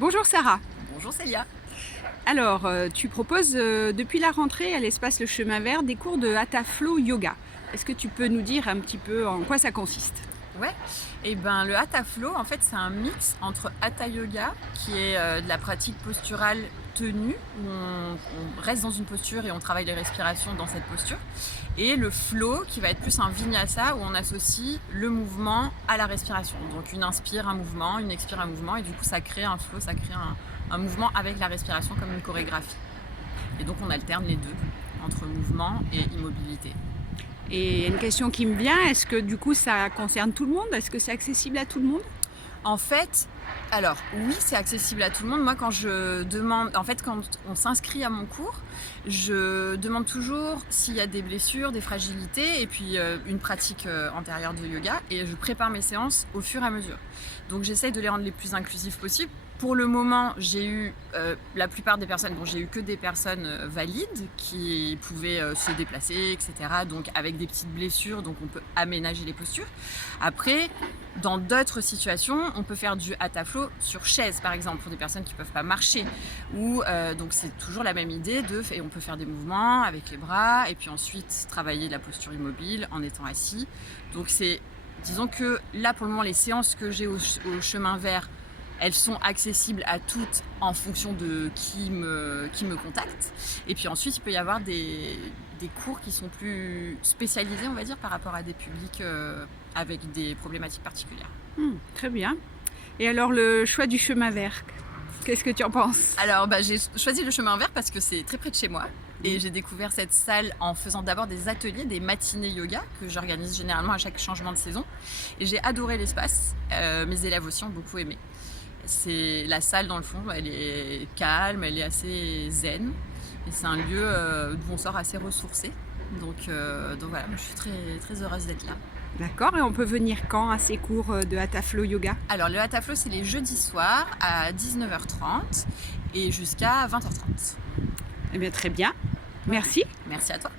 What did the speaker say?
Bonjour Sarah. Bonjour Célia. Alors, tu proposes depuis la rentrée à l'espace Le Chemin Vert des cours de Hatha Flow Yoga. Est-ce que tu peux nous dire un petit peu en quoi ça consiste? Ouais, et ben le Hatha Flow, en fait, c'est un mix entre Hatha Yoga, qui est de la pratique posturale tenue, où on reste dans une posture et on travaille les respirations dans cette posture, et le flow, qui va être plus un vinyasa, où on associe le mouvement à la respiration. Donc une inspire, un mouvement, une expire, un mouvement, et du coup ça crée un flow, ça crée un mouvement avec la respiration comme une chorégraphie. Et donc on alterne les deux, entre mouvement et immobilité. Et une question qui me vient, est-ce que du coup ça concerne tout le monde? Est-ce que c'est accessible à tout le monde? En fait, alors oui, c'est accessible à tout le monde. Moi, quand je demande, en fait, quand on s'inscrit à mon cours, je demande toujours s'il y a des blessures, des fragilités, et puis une pratique antérieure de yoga, et je prépare mes séances au fur et à mesure. Donc, j'essaye de les rendre les plus inclusives possibles. Pour le moment, j'ai eu la plupart des personnes, bon, j'ai eu que des personnes valides qui pouvaient se déplacer, etc. Donc, avec des petites blessures, donc on peut aménager les postures. Après, dans d'autres situations, on peut faire du hatha flow sur chaise, par exemple, pour des personnes qui ne peuvent pas marcher. Ou donc c'est toujours la même idée et on peut faire des mouvements avec les bras et puis ensuite travailler la posture immobile en étant assis. Donc disons que là pour le moment les séances que j'ai au chemin vert, elles sont accessibles à toutes en fonction de qui me contacte. Et puis ensuite, il peut y avoir des cours qui sont plus spécialisés, on va dire, par rapport à des publics avec des problématiques particulières. Très bien. Et alors le choix du chemin vert, qu'est-ce que tu en penses? Alors, j'ai choisi le chemin vert parce que c'est très près de chez moi. Et j'ai découvert cette salle en faisant d'abord des ateliers, des matinées yoga que j'organise généralement à chaque changement de saison. Et j'ai adoré l'espace. Mes élèves aussi ont beaucoup aimé. C'est la salle dans le fond, elle est calme, elle est assez zen. Et c'est un lieu d'où on sort assez ressourcé. Donc voilà, je suis très, très heureuse d'être là. D'accord, et on peut venir quand à ces cours de Hatha Flow Yoga? Alors le Hatha Flow, c'est les jeudis soirs à 19h30 et jusqu'à 20h30. Eh bien très bien, merci. Merci à toi.